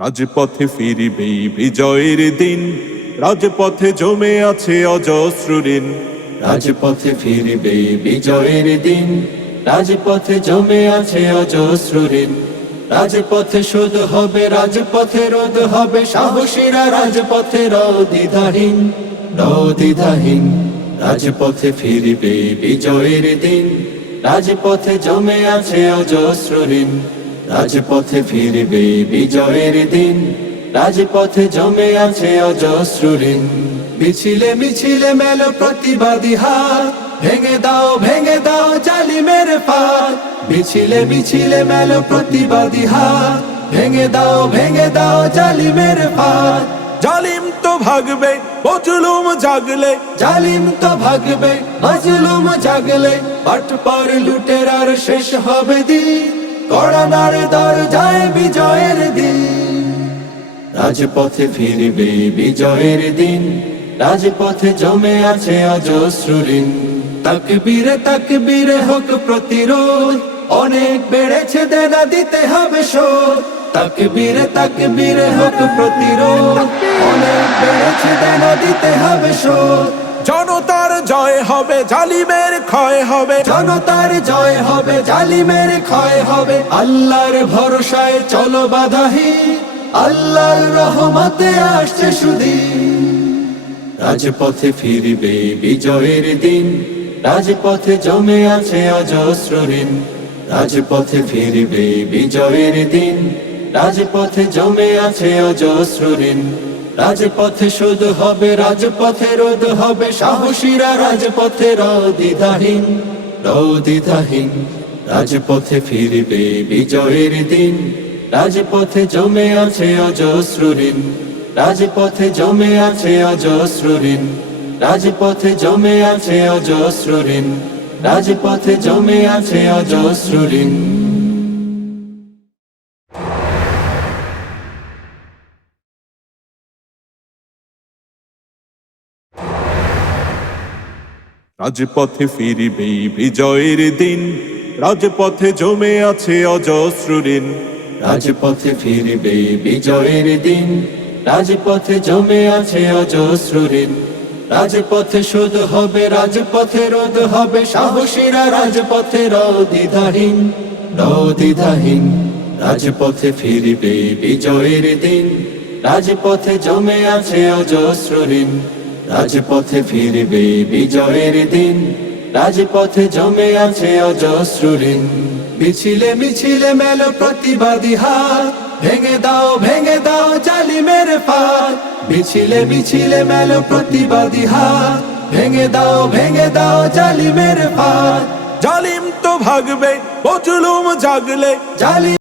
রাজপথে ফিরিবে বিজয়ের দিন। রাজপথে জমে আছে অজস্র ঋণ। রাজপথে ফিরবে বিজয়ের দিন। রাজপথে জমে আছে অজস্র ঋণ। রাজপথে শোধ হবে, রাজপথে রোধ হবে, সাহসীরা রাজপথে রদিধাহীন রদিধাহীন রাজপথে ফিরবে বিজয়ের দিন। রাজপথে জমে আছে অজস্র ঋণ। রাজপথে ফিরবে বিজয়ের দিন। রাজপথে জমে আছে অজস্র ঋণ। মিছিলে মিছিলে মেলো প্রতিবাদী হাত। ভেঙে দাও ভেঙে দাও জালিমের ফাঁদ। মিছিলে মিছিলে মেলো প্রতিবাদী হাত। ভেঙে দাও ভেঙে দাও জালিমের ফাঁদ। জালিম তো ভাগবে বজলুম জাগলে। জালিম তো ভাগবে মজলুম জাগলে। পাট পর লুটের আর শেষ হবে দিন। কড়ানার দর যায় বিজয়ের দিন। রাজপথে ফিরবে বিজয়ের দিন। রাজপথে জমে আছে অজস্র ঋণ। তাকবীরে তাকবীরে হোক প্রতিরোধ। অনেক বেড়েছে দেনা দিতে হবে শোধ। তাকবীরে তাকবীরে হোক প্রতিরোধ। অনেক বেড়েছে দেনা দিতে হবে শোধ। জনতার জয় হবে, জালিমের ক্ষয় হবে। জনতার জয় হবে, জালিমের ক্ষয় হবে। আল্লাহর ভরসায় চলো বাধাহি আল্লাহর রহমতে আসছে সুদিন। রাজপথে ফিরবে বিজয়ের দিন। রাজপথে জমে আছে অজস্র ঋণ। রাজপথে ফিরবে বিজয়ের দিন। রাজপথে জমে আছে অজস্র ঋণ। রাজপথে শোধ হবে, রাজপথে রোধ হবে, সাহসীরা রাজপথে রদিদাহীন রদিদাহীন রাজপথে ফিরবে বিজয়ের দিন, রাজপথে জমে আছে অজস্র ঋণ। রাজপথে জমে আছে অজস্র ঋণ, রাজপথে জমে আছে অজস্র ঋণ, রাজপথে জমে আছে অজস্র ঋণ। রাজপথে ফিরিবে বিজয়ের দিন। রাজপথে জমে আছে অজস্র ঋণ। রাজপথে ফিরবে বিজয়ের দিন। রাজপথে জমে আছে অজস্র ঋণ। রাজপথে শোধ হবে, রাজপথে রোধ হবে। সাহসীরা রাজপথে রদিধাহীন রদিধাহীন রাজপথে ফিরবে বিজয়ের দিন। রাজপথে জমে আছে অজস্র ঋণ। রাজপথে ফিরবে বিজয়ের দিন। রাজপথে জমে আছে অজস্র ঋণ। মিছিলে মিছিলে মেলো প্রতিবাদী হাত। ভেঙে দাও ভেঙে দাও জালিমের ফাঁদ। মিছিলে মিছিলে মেলো প্রতিবাদী হাত। ভেঙে দাও ভেঙে দাও জালিমের ফাঁদ। জালিম তো ভাগবে বজলুম জাগলে। জালিম